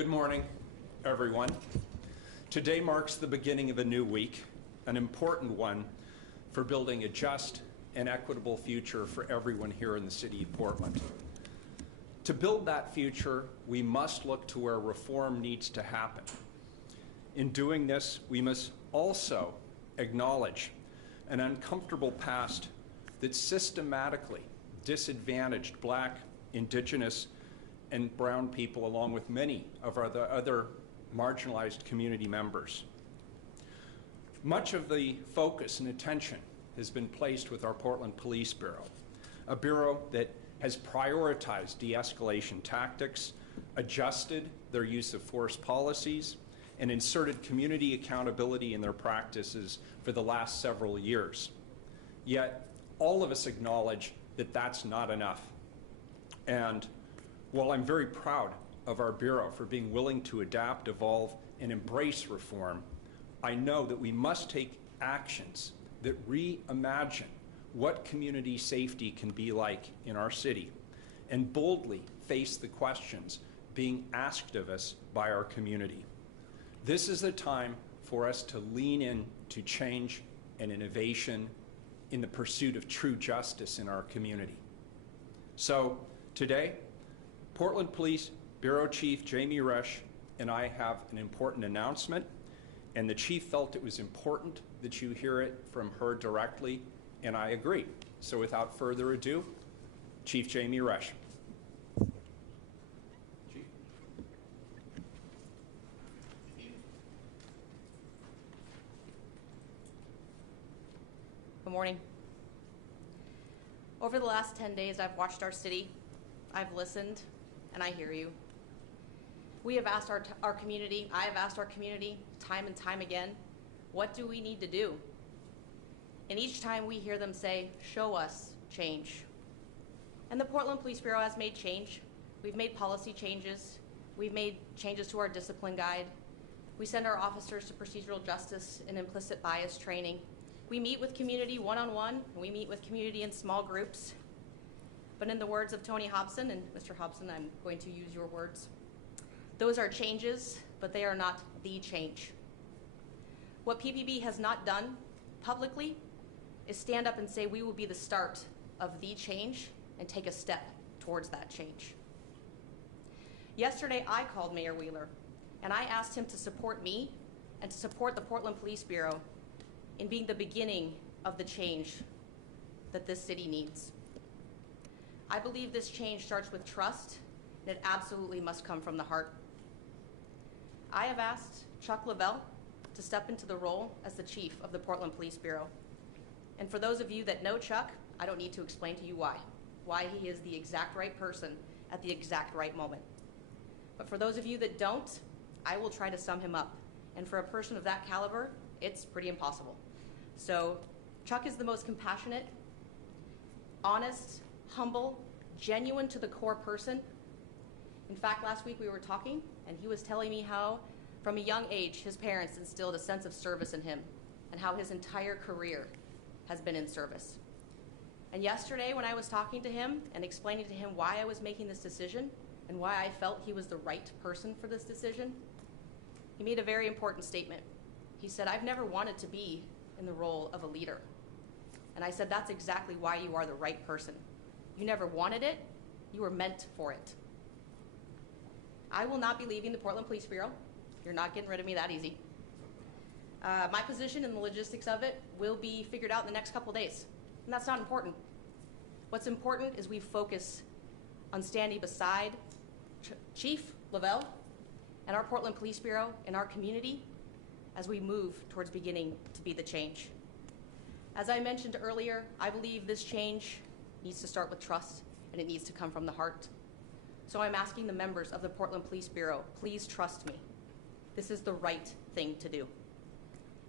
Good morning, everyone. Today marks the beginning of a new week, an important one for building a just and equitable future for everyone here in the city of Portland. To build that future, we must look to where reform needs to happen. In doing this, we must also acknowledge an uncomfortable past that systematically disadvantaged Black, Indigenous, and Brown people, along with many of our other marginalized community members. Much of the focus and attention has been placed with our Portland Police Bureau, a bureau that has prioritized de-escalation tactics, adjusted their use of force policies, and inserted community accountability in their practices for the last several years. Yet, all of us acknowledge that that's not enough. And while I'm very proud of our Bureau for being willing to adapt, evolve, and embrace reform, I know that we must take actions that reimagine what community safety can be like in our city and boldly face the questions being asked of us by our community. This is the time for us to lean in to change and innovation in the pursuit of true justice in our community. So today, Portland Police Bureau Chief Jami Resch and I have an important announcement, and the Chief felt it was important that you hear it from her directly, and I agree. So without further ado, Chief Jami Resch. Chief. Good morning. Over the last 10 days, I've watched our city, I've listened, and I hear you. We have asked our community, I have asked our community time and time again, what do we need to do? And each time we hear them say, show us change. And the Portland Police Bureau has made change. We've made policy changes. We've made changes to our discipline guide. We send our officers to procedural justice and implicit bias training. We meet with community one-on-one, and we meet with community in small groups. But in the words of Tony Hobson, and Mr. Hobson, I'm going to use your words, those are changes, but they are not the change. What PPB has not done publicly is stand up and say we will be the start of the change and take a step towards that change. Yesterday, I called Mayor Wheeler, and I asked him to support me and to support the Portland Police Bureau in being the beginning of the change that this city needs. I believe this change starts with trust, and it absolutely must come from the heart. I have asked Chuck Lovell to step into the role as the chief of the Portland Police Bureau. And for those of you that know Chuck, I don't need to explain to you why he is the exact right person at the exact right moment. But for those of you that don't, I will try to sum him up. And for a person of that caliber, it's pretty impossible. So Chuck is the most compassionate, honest, humble, genuine to the core person. In fact, last week we were talking, and he was telling me how, from a young age, his parents instilled a sense of service in him, and how his entire career has been in service. And yesterday, when I was talking to him and explaining to him why I was making this decision and why I felt he was the right person for this decision, he made a very important statement. He said, I've never wanted to be in the role of a leader. And I said, that's exactly why you are the right person. You never wanted it, you were meant for it. I will not be leaving the Portland Police Bureau. You're not getting rid of me that easy. My position and the logistics of it will be figured out in the next couple days, and that's not important. What's important is we focus on standing beside Chief Lovell and our Portland Police Bureau and our community as we move towards beginning to be the change. As I mentioned earlier, I believe this change needs to start with trust, and it needs to come from the heart. So I'm asking the members of the Portland Police Bureau, please trust me. This is the right thing to do.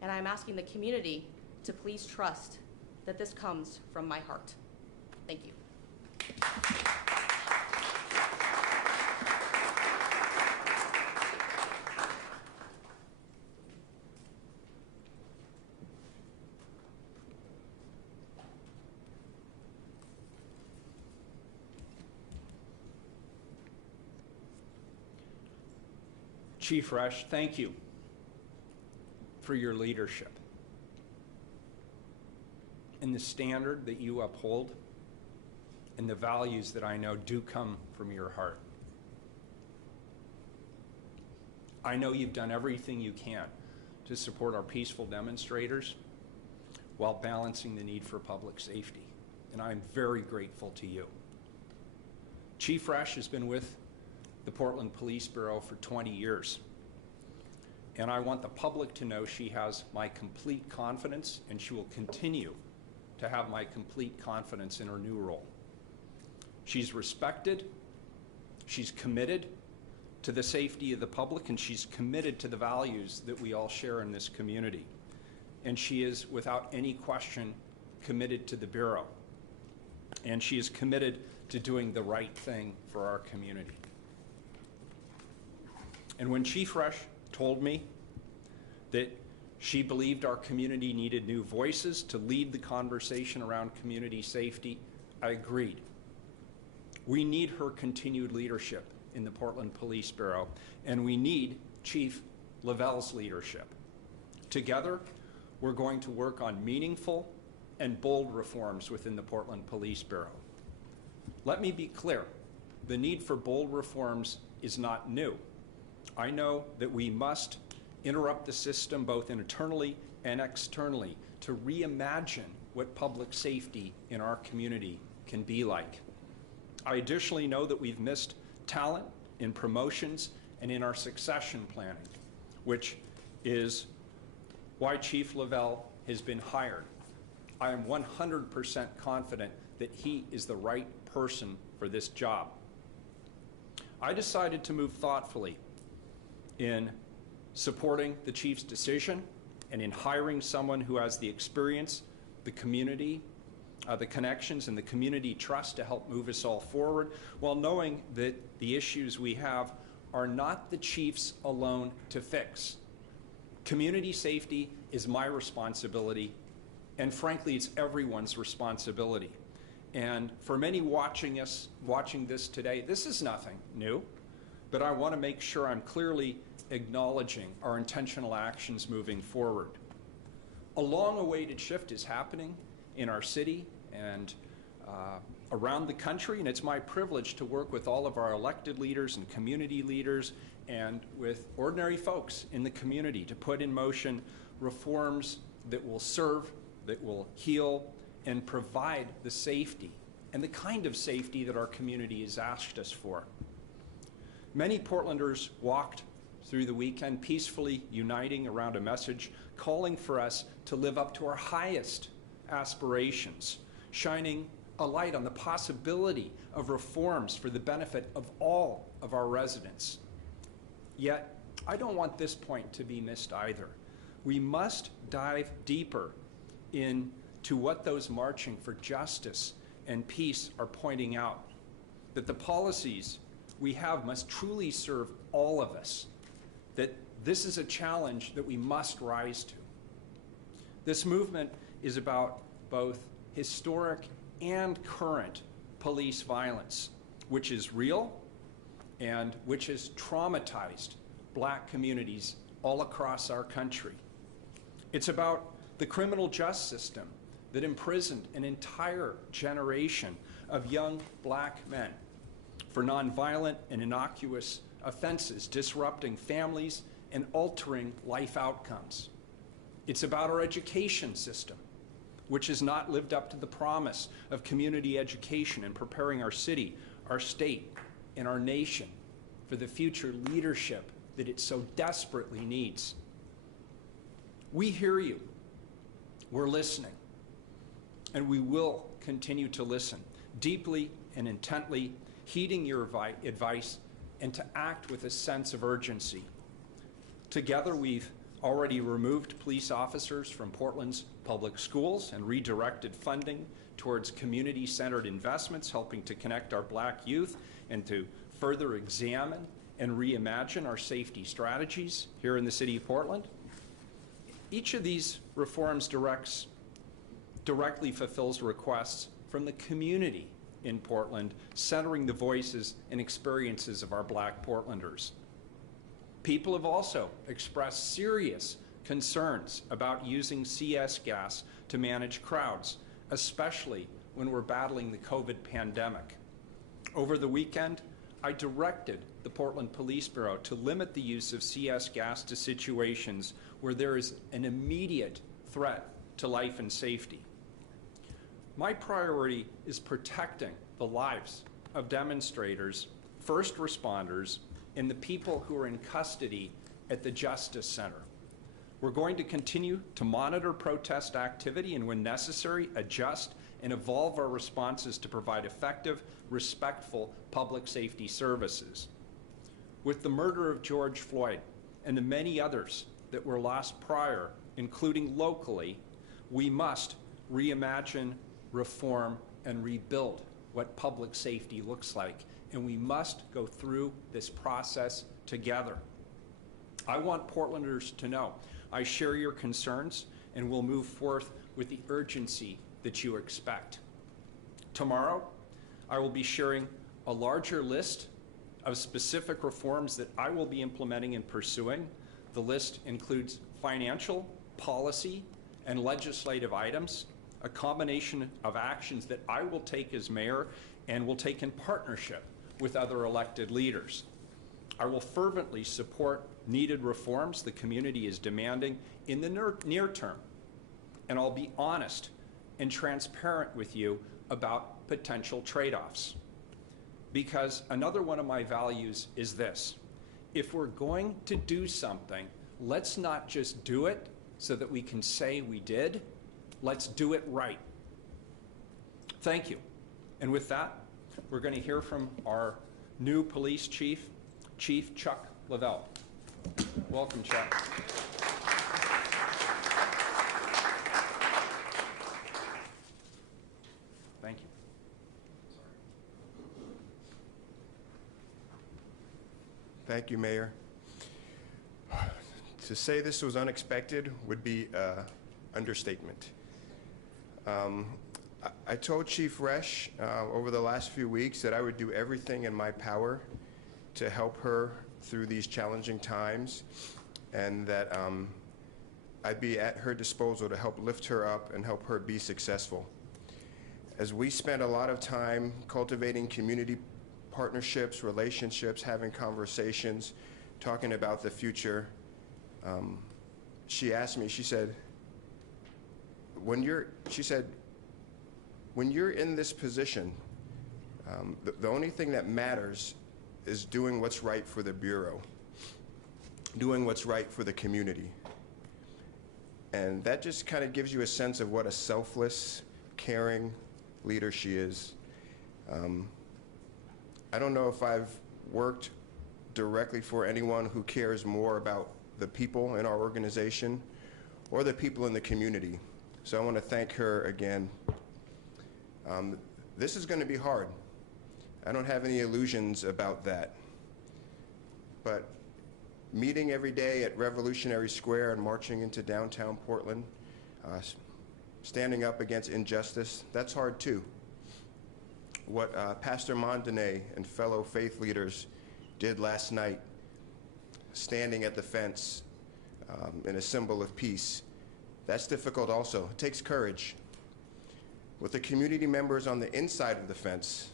And I'm asking the community to please trust that this comes from my heart. Thank you. Chief Resch, thank you for your leadership and the standard that you uphold and the values that I know do come from your heart. I know you've done everything you can to support our peaceful demonstrators while balancing the need for public safety, and I'm very grateful to you. Chief Resch has been with the Portland Police Bureau for 20 years, and I want the public to know she has my complete confidence, and she will continue to have my complete confidence in her new role. She's respected, she's committed to the safety of the public, and she's committed to the values that we all share in this community. And she is, without any question, committed to the Bureau. And she is committed to doing the right thing for our community. And when Chief Resch told me that she believed our community needed new voices to lead the conversation around community safety, I agreed. We need her continued leadership in the Portland Police Bureau, and we need Chief Lovell's leadership. Together, we're going to work on meaningful and bold reforms within the Portland Police Bureau. Let me be clear, the need for bold reforms is not new. I know that we must interrupt the system both internally and externally to reimagine what public safety in our community can be like. I additionally know that we've missed talent in promotions and in our succession planning, which is why Chief Lovell has been hired. I am 100% confident that he is the right person for this job. I decided to move thoughtfully in supporting the chief's decision and in hiring someone who has the experience, the community, the connections, and the community trust to help move us all forward, while knowing that the issues we have are not the chief's alone to fix. Community safety is my responsibility, and frankly, it's everyone's responsibility. And for many watching this today, this is nothing new, but I want to make sure I'm clearly acknowledging our intentional actions moving forward. A long-awaited shift is happening in our city and around the country, and it's my privilege to work with all of our elected leaders and community leaders and with ordinary folks in the community to put in motion reforms that will serve, that will heal, and provide the safety and the kind of safety that our community has asked us for. Many Portlanders walked through the weekend peacefully uniting around a message calling for us to live up to our highest aspirations, shining a light on the possibility of reforms for the benefit of all of our residents. Yet, I don't want this point to be missed either. We must dive deeper into what those marching for justice and peace are pointing out, that the policies we have must truly serve all of us, that this is a challenge that we must rise to. This movement is about both historic and current police violence, which is real and which has traumatized Black communities all across our country. It's about the criminal justice system that imprisoned an entire generation of young Black men for nonviolent and innocuous offenses, disrupting families and altering life outcomes. It's about our education system, which has not lived up to the promise of community education and preparing our city, our state, and our nation for the future leadership that it so desperately needs. We hear you. We're listening. And we will continue to listen deeply and intently, heeding your advice, and to act with a sense of urgency. Together, we've already removed police officers from Portland's public schools and redirected funding towards community-centered investments, helping to connect our Black youth and to further examine and reimagine our safety strategies here in the city of Portland. Each of these reforms directly fulfills requests from the community in Portland, centering the voices and experiences of our Black Portlanders. People have also expressed serious concerns about using CS gas to manage crowds, especially when we're battling the COVID pandemic. Over the weekend, I directed the Portland Police Bureau to limit the use of CS gas to situations where there is an immediate threat to life and safety. My priority is protecting the lives of demonstrators, first responders, and the people who are in custody at the Justice Center. We're going to continue to monitor protest activity and, when necessary, adjust and evolve our responses to provide effective, respectful public safety services. With the murder of George Floyd and the many others that were lost prior, including locally, we must reimagine, reform, and rebuild what public safety looks like, and we must go through this process together. I want Portlanders to know I share your concerns and will move forth with the urgency that you expect. Tomorrow, I will be sharing a larger list of specific reforms that I will be implementing and pursuing. The list includes financial, policy, and legislative items, a combination of actions that I will take as mayor and will take in partnership with other elected leaders. I will fervently support needed reforms the community is demanding in the near term, and I'll be honest and transparent with you about potential trade-offs. Because another one of my values is this: if we're going to do something, let's not just do it so that we can say we did. Let's do it right. Thank you. And with that, we're going to hear from our new police chief, Chief Chuck Lovell. Welcome, Chuck. Thank you. Thank you, Mayor. To say this was unexpected would be an understatement. I told Chief Resch over the last few weeks that I would do everything in my power to help her through these challenging times, and that I'd be at her disposal to help lift her up and help her be successful. As we spent a lot of time cultivating community partnerships, relationships, having conversations, talking about the future, she asked me, she said, when you're in this position, the only thing that matters is doing what's right for the Bureau, doing what's right for the community. And that just kind of gives you a sense of what a selfless, caring leader she is. I don't know if I've worked directly for anyone who cares more about the people in our organization or the people in the community. So I want to thank her again. This is going to be hard. I don't have any illusions about that. But meeting every day at Revolutionary Square and marching into downtown Portland, standing up against injustice, that's hard too. What Pastor Mondane and fellow faith leaders did last night, standing at the fence in a symbol of peace, that's difficult also. It takes courage. With the community members on the inside of the fence,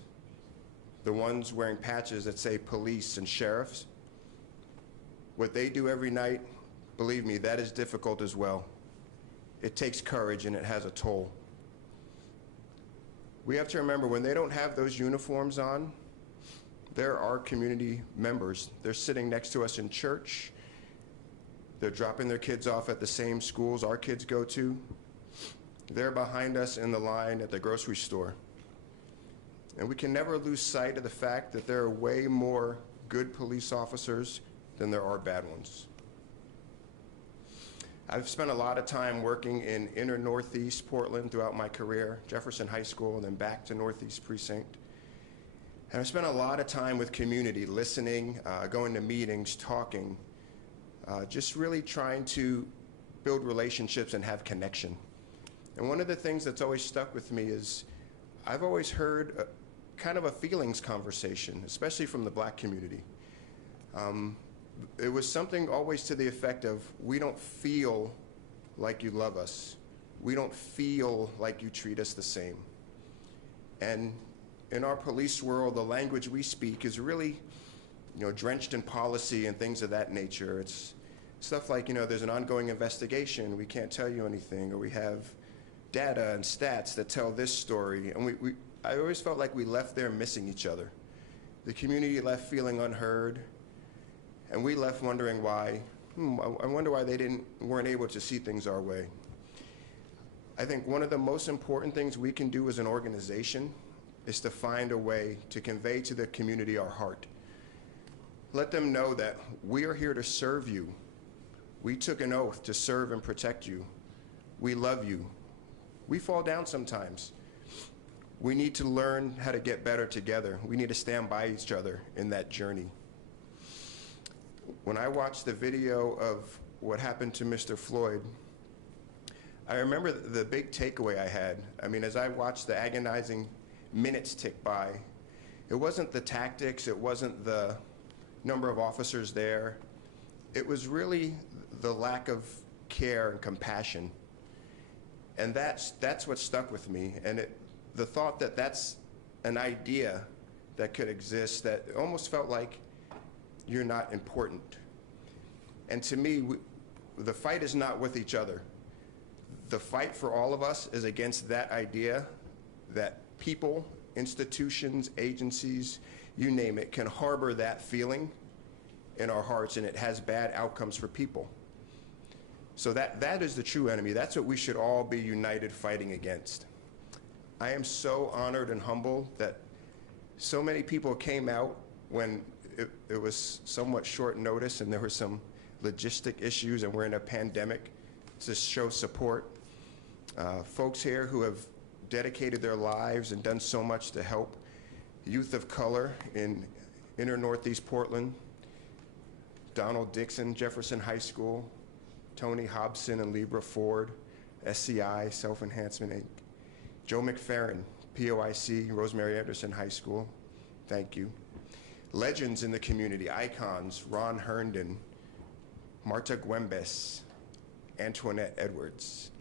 the ones wearing patches that say police and sheriffs, what they do every night, believe me, that is difficult as well. It takes courage and it has a toll. We have to remember, when they don't have those uniforms on, they're our community members. They're sitting next to us in church. They're dropping their kids off at the same schools our kids go to. They're behind us in the line at the grocery store. And we can never lose sight of the fact that there are way more good police officers than there are bad ones. I've spent a lot of time working in inner Northeast Portland throughout my career, Jefferson High School, and then back to Northeast Precinct. And I've spent a lot of time with community, listening, going to meetings, talking, just really trying to build relationships and have connection. And one of the things that's always stuck with me is I've always heard kind of a feelings conversation, especially from the Black community. it was something always to the effect of, we don't feel like you love us. We don't feel like you treat us the same. And in our police world, the language we speak is really, drenched in policy and things of that nature. It's stuff like, there's an ongoing investigation, we can't tell you anything, or we have data and stats that tell this story. And I always felt like we left there missing each other. The community left feeling unheard, and we left wondering why. I wonder why they weren't able to see things our way. I think one of the most important things we can do as an organization is to find a way to convey to the community our heart. Let them know that we are here to serve you. We took an oath to serve and protect you. We love you. We fall down sometimes. We need to learn how to get better together. We need to stand by each other in that journey. When I watched the video of what happened to Mr. Floyd, I remember the big takeaway I had. I mean, as I watched the agonizing minutes tick by, it wasn't the tactics, it wasn't the number of officers there. It was really the lack of care and compassion. And that's what stuck with me. And the thought that that's an idea that could exist, that almost felt like you're not important. And to me, the fight is not with each other. The fight for all of us is against that idea that people, institutions, agencies, you name it, can harbor that feeling in our hearts, and it has bad outcomes for people. So that is the true enemy. That's what we should all be united fighting against. I am so honored and humbled that so many people came out when it was somewhat short notice and there were some logistic issues and we're in a pandemic, to show support. Folks here who have dedicated their lives and done so much to help youth of color in inner Northeast Portland. Donald Dixon, Jefferson High School, Tony Hobson and Libra Ford, SCI, Self-Enhancement Inc. Joe McFerrin, POIC, Rosemary Anderson High School, thank you. Legends in the community, icons, Ron Herndon, Marta Guembes, Antoinette Edwards.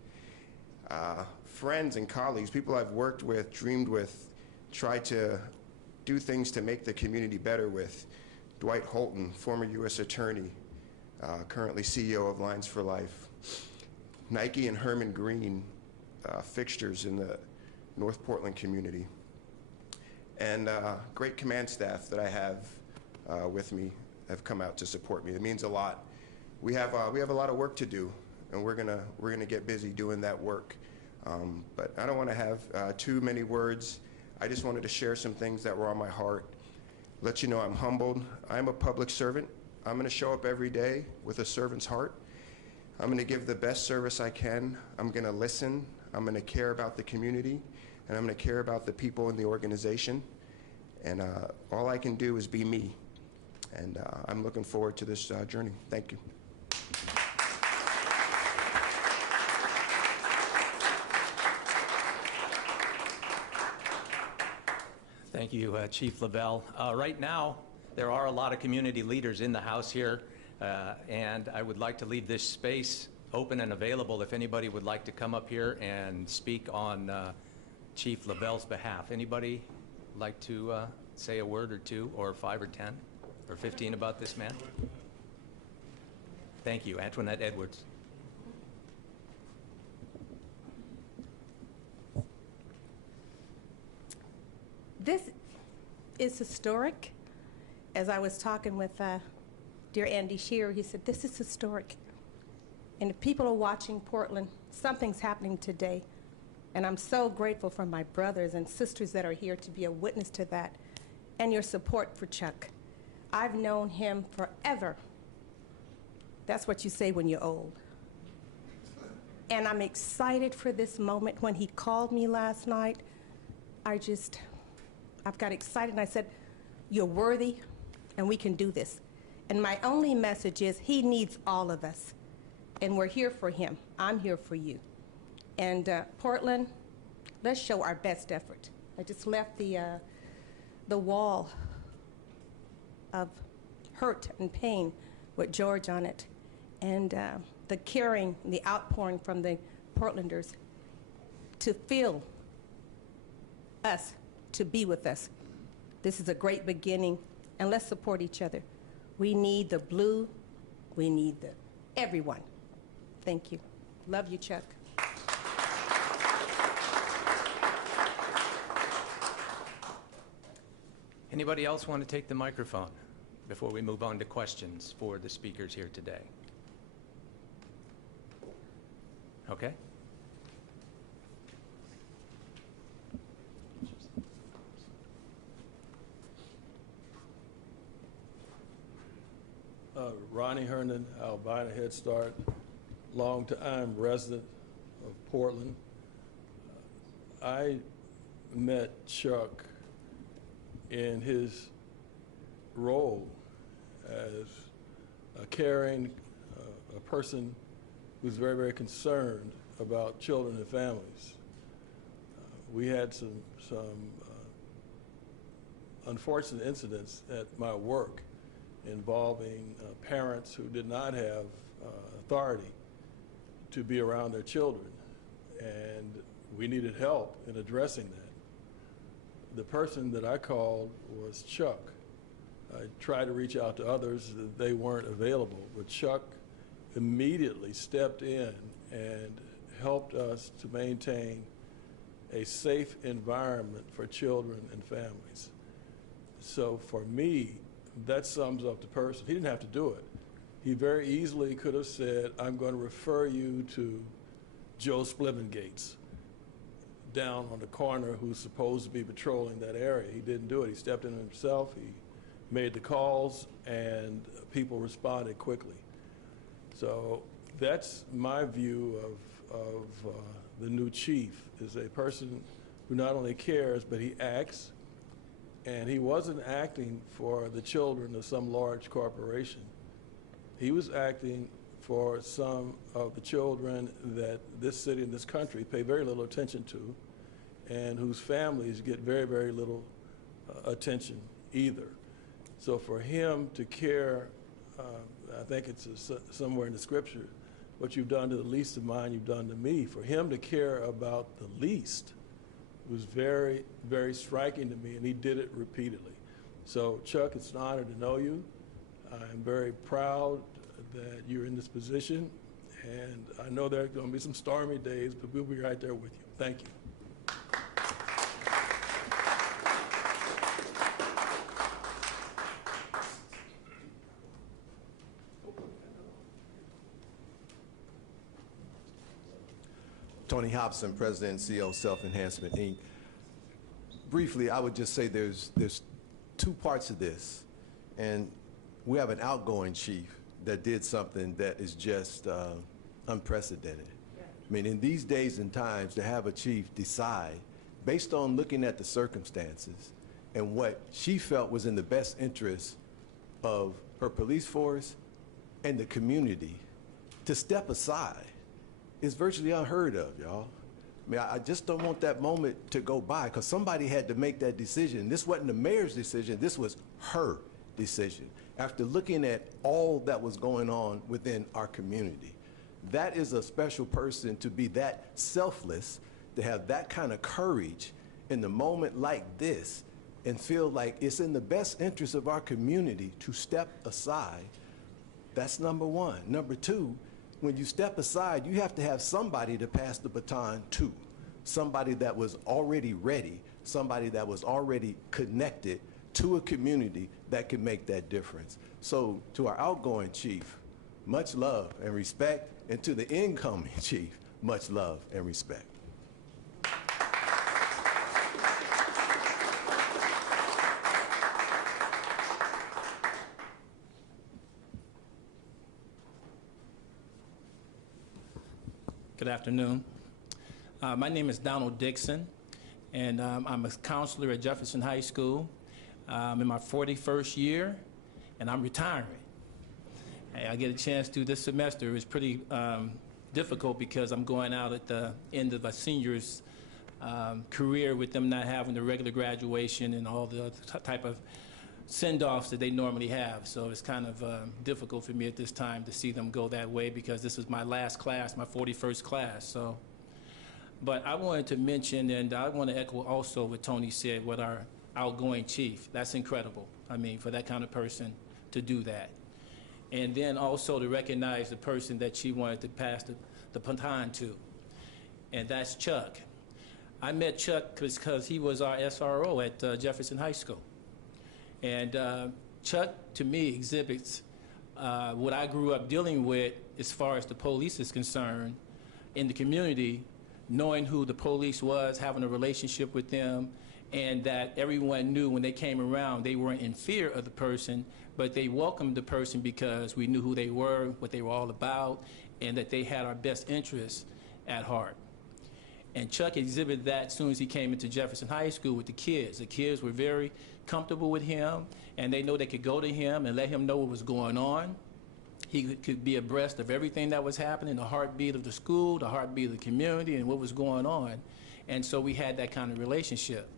Friends and colleagues, people I've worked with, dreamed with, tried to do things to make the community better with. Dwight Holton, former U.S. Attorney, currently CEO of Lines for Life. Nike and Herman Green, fixtures in the North Portland community. And great command staff that I have with me have come out to support me. It means a lot. We have a lot of work to do, and we're gonna get busy doing that work. But I don't want to have too many words. I just wanted to share some things that were on my heart. Let you know I'm humbled. I'm a public servant. I'm going to show up every day with a servant's heart. I'm going to give the best service I can. I'm going to listen. I'm going to care about the community, and I'm going to care about the people in the organization. And all I can do is be me. And I'm looking forward to this journey. Thank you. Thank you, Chief Lovell. Right now, there are a lot of community leaders in the House here, and I would like to leave this space open and available if anybody would like to come up here and speak on Chief Lovell's behalf. Anybody like to say a word or two, or 5 or 10 or 15 about this man? Thank you. Antoinette Edwards. This is historic. As I was talking with dear Andy Shearer, he said, this is historic. And if people are watching Portland, something's happening today. And I'm so grateful for my brothers and sisters that are here to be a witness to that, and your support for Chuck. I've known him forever. That's what you say when you're old. And I'm excited for this moment. When he called me last night, I've got excited, and I said, you're worthy, and we can do this. And my only message is, he needs all of us, and we're here for him. I'm here for you. And Portland, let's show our best effort. I just left the wall of hurt and pain with George on it, and the caring, the outpouring from the Portlanders to feel us, to be with us. This is a great beginning, and let's support each other. We need the blue, we need everyone. Thank you. Love you, Chuck. Anybody else want to take the microphone before we move on to questions for the speakers here today? Okay. Ronnie Herndon, Albina Head Start, long-time resident of Portland. I met Chuck in his role as a caring, a person who's very, very concerned about children and families. We had some unfortunate incidents at my work involving parents who did not have authority to be around their children, and we needed help in addressing that. The person that I called was Chuck. I tried to reach out to others, they weren't available, but Chuck immediately stepped in and helped us to maintain a safe environment for children and families. So for me, that sums up the person. He didn't have to do it. He very easily could have said, I'm going to refer you to Joe Splivengates down on the corner who's supposed to be patrolling that area. He didn't do it. He stepped in himself. He made the calls, and people responded quickly. So that's my view of the new chief, is a person who not only cares, but he acts. And he wasn't acting for the children of some large corporation. He was acting for some of the children that this city and this country pay very little attention to, and whose families get very, very little attention either. So for him to care, I think it's somewhere in the scripture, what you've done to the least of mine, you've done to me. For him to care about the least was very, very striking to me, and he did it repeatedly. So Chuck, it's an honor to know you. I'm very proud that you're in this position, and I know there are going to be some stormy days, but we'll be right there with you. Thank you. Tony Hobson, President and CEO of Self-Enhancement, Inc. Briefly, I would just say there's two parts of this, and we have an outgoing chief that did something that is just unprecedented. I mean, in these days and times, to have a chief decide, based on looking at the circumstances and what she felt was in the best interest of her police force and the community, to step aside is virtually unheard of, y'all. I mean, I just don't want that moment to go by, because somebody had to make that decision. This wasn't the mayor's decision, this was her decision. After looking at all that was going on within our community, that is a special person to be that selfless, to have that kind of courage in the moment like this, and feel like it's in the best interest of our community to step aside. That's number one. Number two, when you step aside, you have to have somebody to pass the baton to, somebody that was already ready, somebody that was already connected to a community that can make that difference. So to our outgoing chief, much love and respect, and to the incoming chief, much love and respect. Good afternoon. My name is Donald Dixon, and I'm a counselor at Jefferson High School. I'm in my 41st year, and I'm retiring. I get a chance to this semester. It's pretty difficult because I'm going out at the end of a senior's career with them not having the regular graduation and all the other type of send-offs that they normally have. So it's kind of difficult for me at this time to see them go that way because this is my last class, my 41st class. So, but I wanted to mention, and I want to echo also what Tony said with our outgoing chief. That's incredible. I mean, for that kind of person to do that. And then also to recognize the person that she wanted to pass the baton to, and that's Chuck. I met Chuck because he was our SRO at Jefferson High School. And Chuck, to me, exhibits what I grew up dealing with as far as the police is concerned in the community, knowing who the police was, having a relationship with them, and that everyone knew when they came around, they weren't in fear of the person, but they welcomed the person because we knew who they were, what they were all about, and that they had our best interests at heart. And Chuck exhibited that as soon as he came into Jefferson High School with the kids. The kids were very comfortable with him, and they know they could go to him and let him know what was going on. He could be abreast of everything that was happening, the heartbeat of the school, the heartbeat of the community, and what was going on. And so we had that kind of relationship.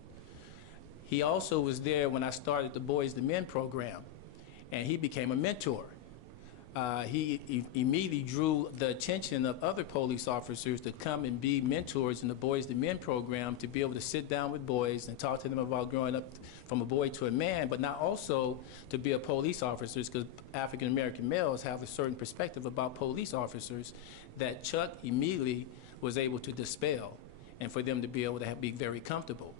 He also was there when I started the Boys to Men program, and he became a mentor. He immediately drew the attention of other police officers to come and be mentors in the Boys to Men program, to be able to sit down with boys and talk to them about growing up from a boy to a man, but not also to be a police officer, because African-American males have a certain perspective about police officers that Chuck immediately was able to dispel, and for them to be able to be very comfortable.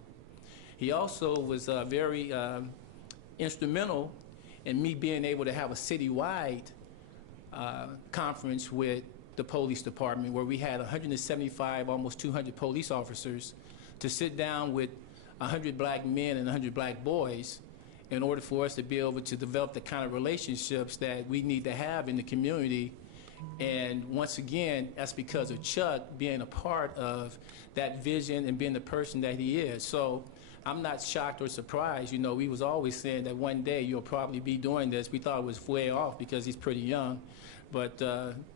He also was very instrumental in me being able to have a citywide conference with the police department, where we had 175, almost 200 police officers to sit down with 100 black men and 100 black boys in order for us to be able to develop the kind of relationships that we need to have in the community. And once again, that's because of Chuck being a part of that vision and being the person that he is. So I'm not shocked or surprised. You know, we was always saying that one day you'll probably be doing this. We thought it was way off because he's pretty young, but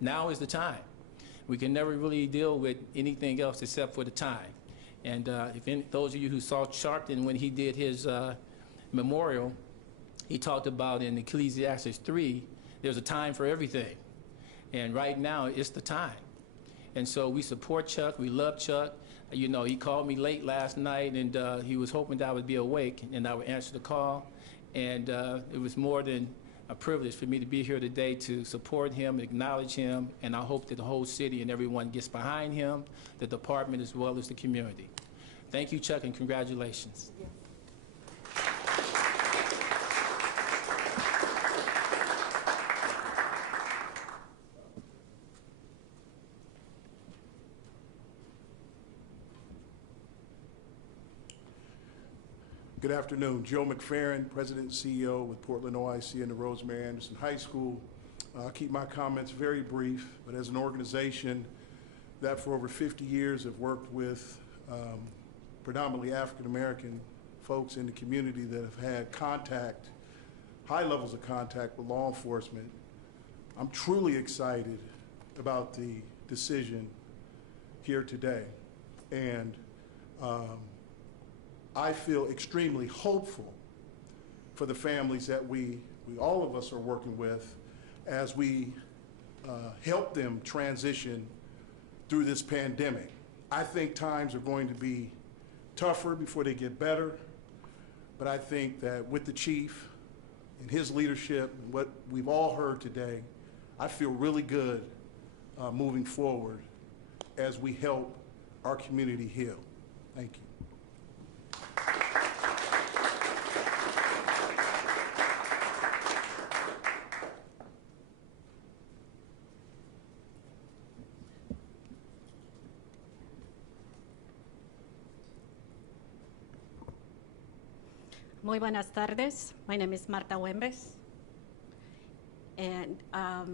now is the time. We can never really deal with anything else except for the time. And those of you who saw Sharpton when he did his memorial, he talked about in Ecclesiastes 3, there's a time for everything. And right now, it's the time. And so we support Chuck, we love Chuck. You know, he called me late last night, and he was hoping that I would be awake and I would answer the call. And it was more than a privilege for me to be here today to support him, acknowledge him, and I hope that the whole city and everyone gets behind him, the department as well as the community. Thank you, Chuck, and congratulations. Good afternoon. Joe McFerrin, President and CEO with Portland OIC and the Rosemary Anderson High School. I'll keep my comments very brief, but as an organization that for over 50 years have worked with predominantly African-American folks in the community that have had contact, high levels of contact with law enforcement, I'm truly excited about the decision here today. And I feel extremely hopeful for the families that we all of us are working with as we help them transition through this pandemic. I think times are going to be tougher before they get better, but I think that with the chief and his leadership and what we've all heard today, I feel really good moving forward as we help our community heal. Thank you. Muy buenas tardes. My name is Marta Wembes, and I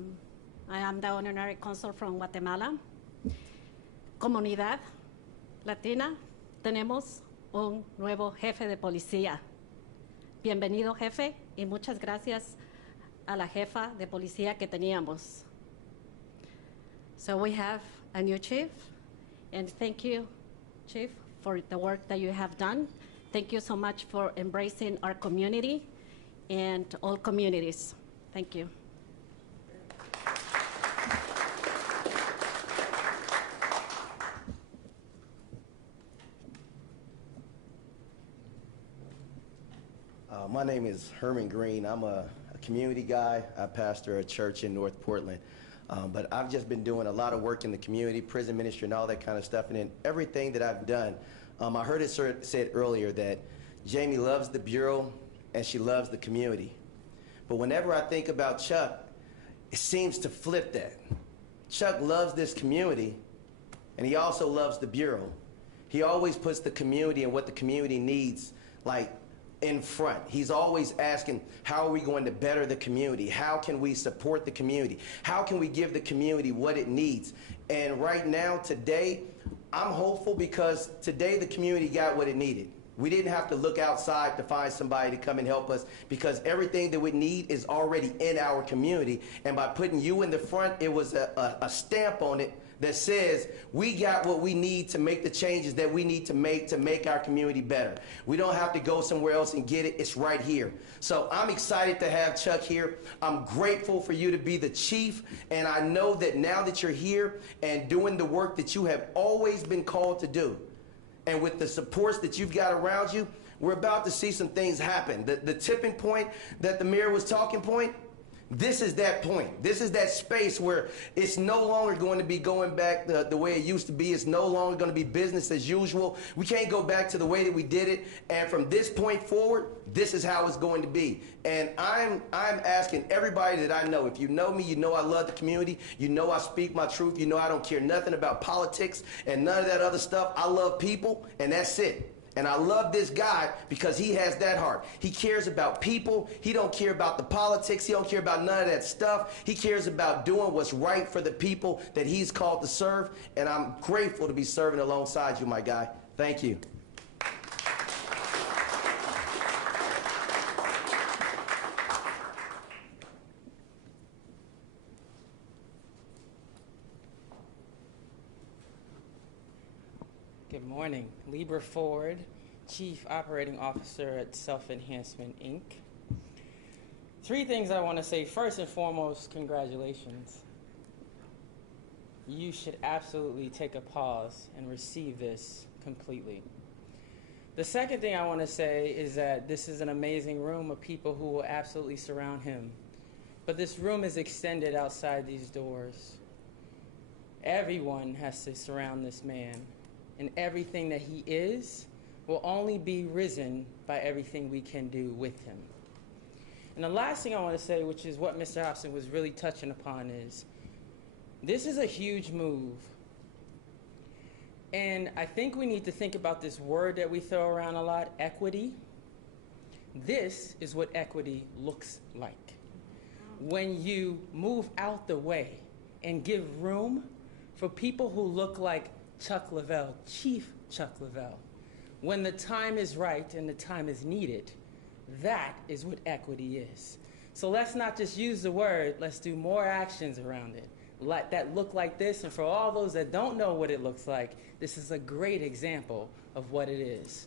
am the honorary consul from Guatemala. Comunidad Latina, tenemos un nuevo jefe de policía. Bienvenido, jefe, y muchas gracias a la jefa de policía que teníamos. So we have a new chief, and thank you, Chief, for the work that you have done. Thank you so much for embracing our community and all communities. Thank you. My name is Herman Green. I'm a community guy. I pastor a church in North Portland. But I've just been doing a lot of work in the community, prison ministry, and all that kind of stuff. And in everything that I've done, I heard it said earlier that Jami loves the Bureau and she loves the community. But whenever I think about Chuck, it seems to flip that. Chuck loves this community, and he also loves the Bureau. He always puts the community and what the community needs, like, in front. He's always asking, how are we going to better the community? How can we support the community? How can we give the community what it needs? And right now, today, I'm hopeful because today the community got what it needed. We didn't have to look outside to find somebody to come and help us because everything that we need is already in our community. And by putting you in the front, it was a stamp on it that says we got what we need to make the changes that we need to make our community better. We don't have to go somewhere else and get it. It's right here. So I'm excited to have Chuck here. I'm grateful for you to be the chief, and I know that now that you're here and doing the work that you have always been called to do, and with the supports that you've got around you, we're about to see some things happen. The tipping point that the mayor was talking point, this is that point. This is that space where it's no longer going to be going back the way it used to be. It's no longer going to be business as usual. We can't go back to the way that we did it. And from this point forward, this is how it's going to be. And I'm asking everybody that I know, if you know me, you know I love the community. You know I speak my truth. You know I don't care nothing about politics and none of that other stuff. I love people, and that's it. And I love this guy because he has that heart. He cares about people. He don't care about the politics. He don't care about none of that stuff. He cares about doing what's right for the people that he's called to serve. And I'm grateful to be serving alongside you, my guy. Thank you. Good morning. Libra Ford, Chief Operating Officer at Self-Enhancement, Inc. Three things I want to say. First and foremost, congratulations. You should absolutely take a pause and receive this completely. The second thing I want to say is that this is an amazing room of people who will absolutely surround him. But this room is extended outside these doors. Everyone has to surround this man. And everything that he is will only be risen by everything we can do with him. And the last thing I want to say, which is what Mr. Hobson was really touching upon, is this is a huge move. And I think we need to think about this word that we throw around a lot, equity. This is what equity looks like. When you move out the way and give room for people who look like Chuck Lovell, Chief Chuck Lovell. When the time is right and the time is needed, that is what equity is. So let's not just use the word, let's do more actions around it that look like this. And for all those that don't know what it looks like, this is a great example of what it is.